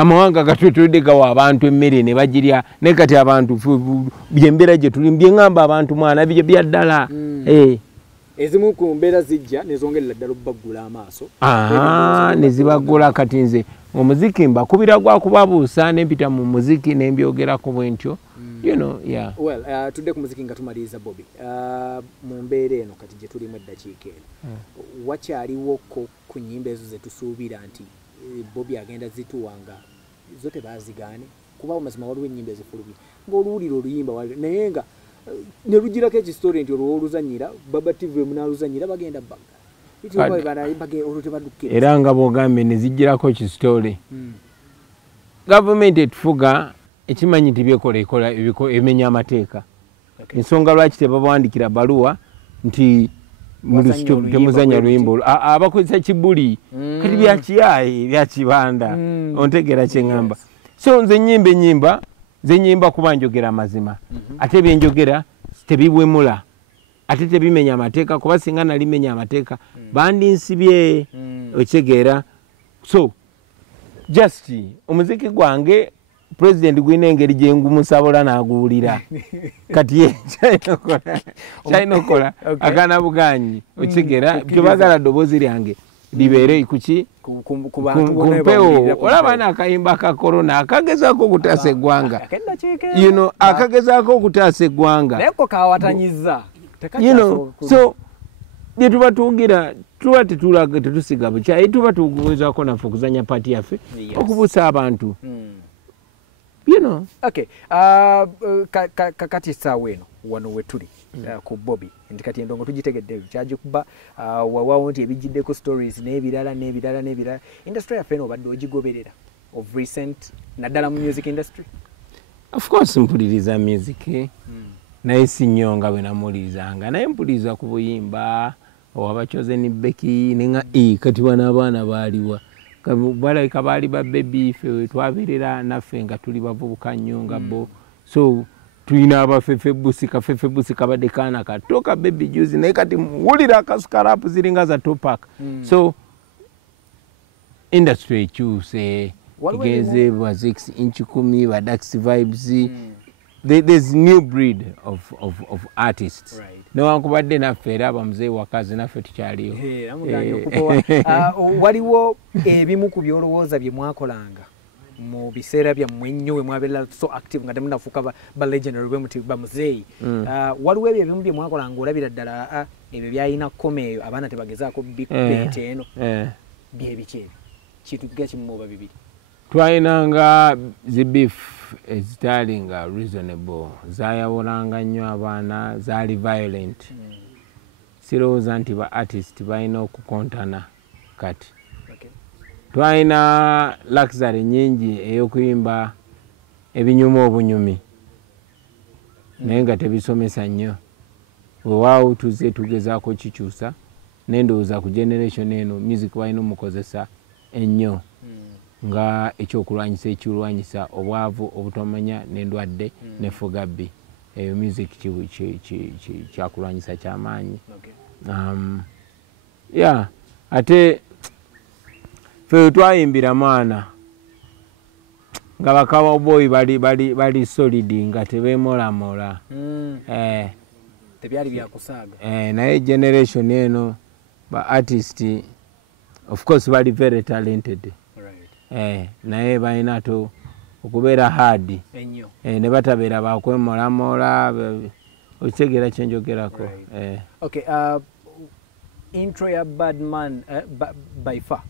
amawanga gatutudde gawa abantu emmere ne bagirya naye kati abantu byembeera gye tuli bye ŋŋamba abantu mwana bya ddala ezimu ku mbeera zijja nezongerera ddala obbagula amaaso ne zibaggula kati nze omuziki mbakubira gwa kubabuusa ne mpita mu muziki ne mbyogerako bwe ntyo you know yeah well tudde ku muziki nga tumaliriza Bobby mu mbeera eno kati gye tulimu eddakiika eno wakyaliwo ku nnyimba ezo ze tusuubira nti Bobby agenda zituwanga zo tebazigaane kuba mazima waliwo ennyimba ezifulumye ng'oluwulira oluyimba naye nga ne lugirako ekistori nti olwo oluzannyira Baba TV munaaluzannyira bagenda bagga era nga bw'ogambye ne zigirako ekistori gavumenti etufuga ekimanyi nti byekola emenya amateeka ensonga lwaki tebabawandikira baluwa nti temuzanya luyimba abakozesa kibuli kati byakiyaye byakibanda ontegera kyeŋŋamba so nze ennyimba zenyimba kuba njogera amazima ate byenjogera tebibwemula ate tebimenya amateeka kuba singa nalimenya amateeka bandinsibye okitegeera so just omuziki gwange president gwina engeri gye ngumusabula n'aguwulira kati ye kyalina okukola akaana buganyi okitegeera kyebagala ddoboozi lyange libeere kuki kumpewo olaba n'akayimba ka korona akagezaako okutaasa eggwanga akagezaako okutaasa eggwanga so bye tuba tuwugira tuba tetusiga bukyayi tuba tugezaako naffe okuzanya paati yaffe okubuusa abantu okay kati essaawa eno wano we tuli ku Bobby nti kati endongo tugitegedde kyagikuba wawawo nti ebijiddeko stories n'ebirala industry yaffe eno obadde ogigoberera of recent naddala mu music industry? Of course mpuliriza music naye si nnyo nga bwe namuwulirizanga naye mpuliriza ku buyimba owabacoze ni Becky nenga kati wana abaana baaliwa balabika baali babebi ffe twabeerera naffe nga tuli bavubuka nnyo nga bo so tulina abafefe busika badde kaana katoka baby juice naye kati muwulira akasukarapu ziringa za Tupac so industry ekyuse igeze ba 6 inch 10 ba Dax Vibes there's new breed of artists right. Newankubadde naffe era abamuzee wakazi naffe tukyaliyo waliwo ebimu ku byolowooza bye mwakolanga mu biseera byammwe ennyo we mwabeera so active nga temunafuuka ba legendary bwe muti bamuzeeyi waliwo ebyo ebimu bye mwakolanga olabira ddala ebyo byalina kkoma eyo abaana tebagezaako bikubente eno byebiki ebyo kituga kimu oba bibiri twalinanga zibeef ezitaali nga reasonable zayawulanga nnyo abaana zaali violent sirowooza nti ba artist balina okukontana kati twalina luxury nyingi ey'okuyimba ebinyuma obunyumi naye nga tebisomesa nnyo wewaawo tuze tugezaako kikyusa nendowooza ku generation eno music balina omukozesa ennyo nga ekyokulwanyisa ekirwanyisa obwavu obutomanya n'endwadde n'effugabbi eyo music kyakulwanyisa kyamaanyi yeah ate ffe twayimbira mwana nga bakawboyi bali solid nga tebeemolamola tebyali byakusaaga naye generation eno ba artist of course bali very talented naye balina to okubeera hard ne batabeera bakwemolamola okitegeera kyenjogerako okay intro ya Badman by far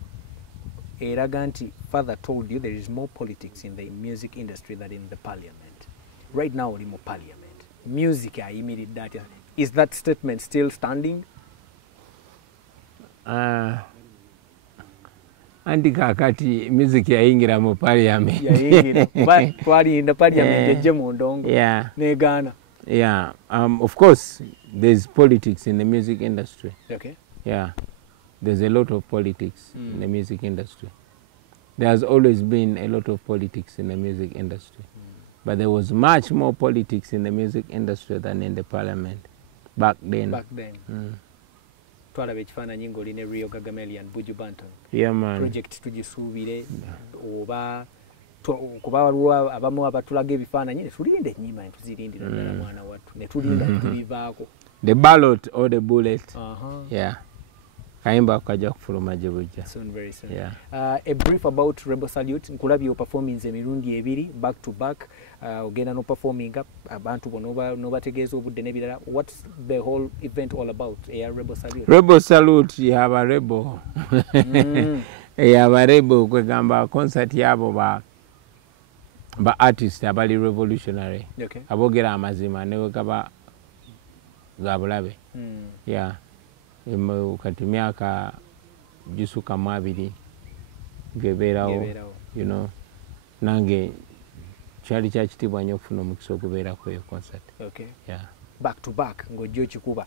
eraga nti father told you there is more politics in the music industry than in the parliament right now oli mu parliament music ayimiridde atya is that statement still standing? Anti kakati music yayingira mu parliament twalinda parliament ejje mu ndongo negaana of course there's politics in the music industry okay there's a lot of politics in the music industry. There has always been a lot of politics in the music industry but there was much more politics in the music industry than in the parliament back then. Twalaba ekifaananyi ng'olina Rio Gagamelian Buju Banton man. Project tugisuubire oba kuba waliwo abamu abatulaga ebifaananyi ne tulinda ennyimba ne tuzirindira ddala mwana wattu ne tulinda ne tubivaako. The ballot or the bullet. Yeah. Kayimba kajja kufuluma gye bujja. Soon, very soon. Yeah. A brief about Rebel Salute. Nkulabye performance emirundi 2 back to back. Ogenda no performing abantu bono bategeeza obudde n'ebirala. What's the whole event all about? Rebel Salute. Rebel Salute yaba rebel. Yaba rebel kwegamba concert yabo ba artist abali revolutionary. Okay. Abogera amazima ne wekaba gabulabe. Yeah. Kati myaka gisuka mwabiri geberawo, you know, nange kyali kyakitibwa nnyo okufuna omukisa okubeera ku eyo concert. Okay. Yeah. Back to back ng'ojja okikuba.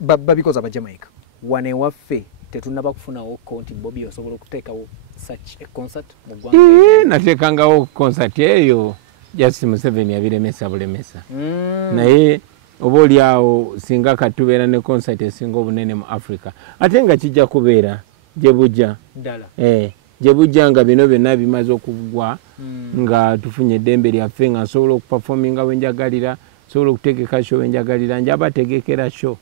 Babikoze Abajamaica wane waffe tetunnaba kufunawo konti Bobby osobola okuteekawo such a concert mu ggwanga. Nateekangawo concert eyo Justice Museveni yabiremesa bulemesa. Naye oba oliawo singa katubeera ne concert esinga obunene mu Africa ate nga kijja kubeera gye bujja ddala gye bujja nga bino byonna bimaze okugwa nga tufunye eddembe lyaffe nga nsobola okuperforminga wenjagalira sobola okutegeka show wenjagalira njaba tegekera show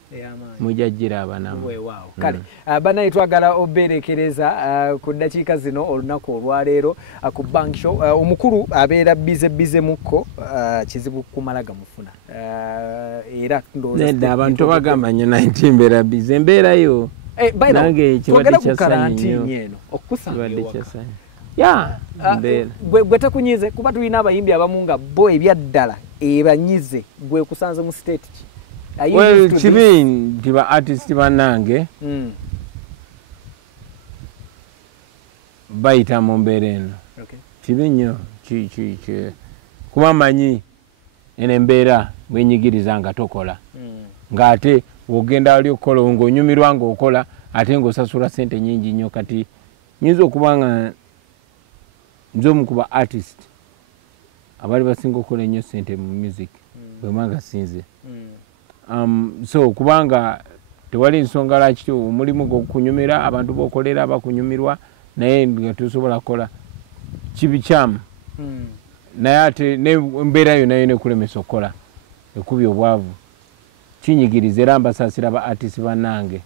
mujja giraba namwe. Kale banaye twagala oberekereza ku ddakiika zino olunaku olwaleero ku bank show omukulu abeera bize mukko kizibu kumala gamufuna era ndooza abantu bagamba nnyo nti mbeera bize mbeerayo nange kibadde kyasanyi gwe takunyize kuba tulina abayimbi abamu nga bo ebyaddala ebanyize gwe kusanze mu state ki? Kibi nti ba artist bannange bayita mu mbeera eno. Kibi nnyo kuba manyi eno embeera bwenyigiriza nga tokola ng'ate ogenda wali okukola ng'onyumirwa ng'okola ate ng'osasula ssente nnyingi nnyo. Kati nyinza okuba nga nze omu ku ba artist abali basinga okukola ennyo ssente mu music bwemanga sinze. So kubanga tewali nsonga lwaki omulimu gw'okunyumira abantu b'okolera bakunyumirwa naye nga tosobola kukola kibi kyamu naye ate n'embeera yonna yona ekulemesa okukola ekubya obwavu kinyigiriza era mbasaasira ba artist bannange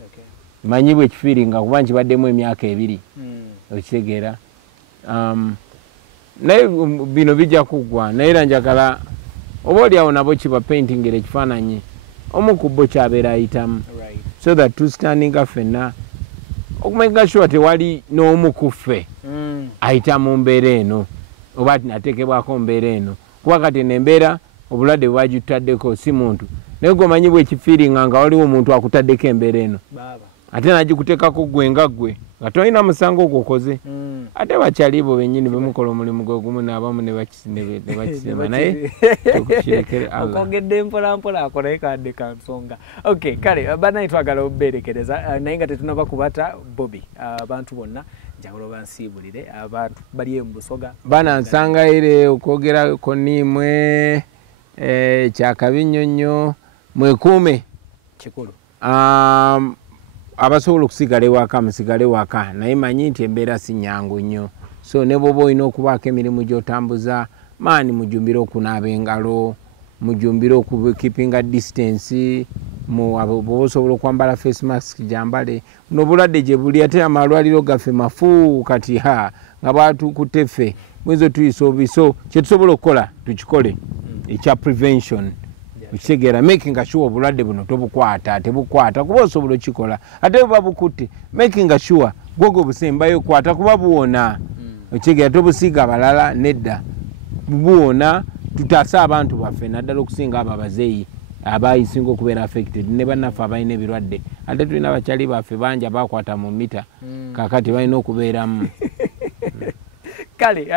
manyibwa ekifiiringa kuba nkibaddemu emyaka 2 okitegeera. Naye bino bijja kuggwa naye era njagala oba oliawo nabo kiba paintingera ekifaananyi omu ku bo kyabeera ayitamu so that tustandinga ffenna okumeka sure tewali n'omu ku ffe ayita mu mbeera eno oba ateekebwako mbeera eno kuba kati nembeera obulwadde bwagitaddeko si muntu naye gwe omanyibwa ekifiiringa nga waliwo omuntu akutaddeko embeera eno ate nagikuteekako gwe nga ggwe nga tolina musango gwokoze ate bakyalibo bennyini bemukola omulimu gwe gumu n'abamu ne bakisima naye tukirekere Allah okongedde mpolampola ako naye kadde kansonga. Okay, kale banaye twagala oberekereza naye nga tetunaba kubata Bobby abantu bonna njagala bansiibulire abantu bali mu Busoga bana nsangaire okwogera konimwe kyakabinyonnyo mwekuume kikulu abasobola okusigala ewaka musigale waka naye manyi nti embeera si nnyangu nnyo so ne bwoba olina okubaako emirimu gy'otambuza maani mujumbire okunaaba engalo mujumbire okukipinga distance bwoba osobola okwambala face mask gyambale buno obulwadde gye buli ate amalwaliro gaffe mafu kati nga bwatukutte ffe mwezo tuyisa obiso kyetusobola okukola tukikole ekya prevention ukitegeera making sure obulwadde buno tobukwata tebukwata kuba osobola okikola ate buba bukutte making sure gwogo obusembayo kwata kuba buwona ukitegeera tobusiiga abalala nedda buwona tutaasa abantu baffe naddala okusinga abo abazeeyi abayisinga okubeera affected ne bannaffe abalina ebirwadde ate tulina abakyali baffe bangi abakwata mu mita kakati balina okubeeramu kale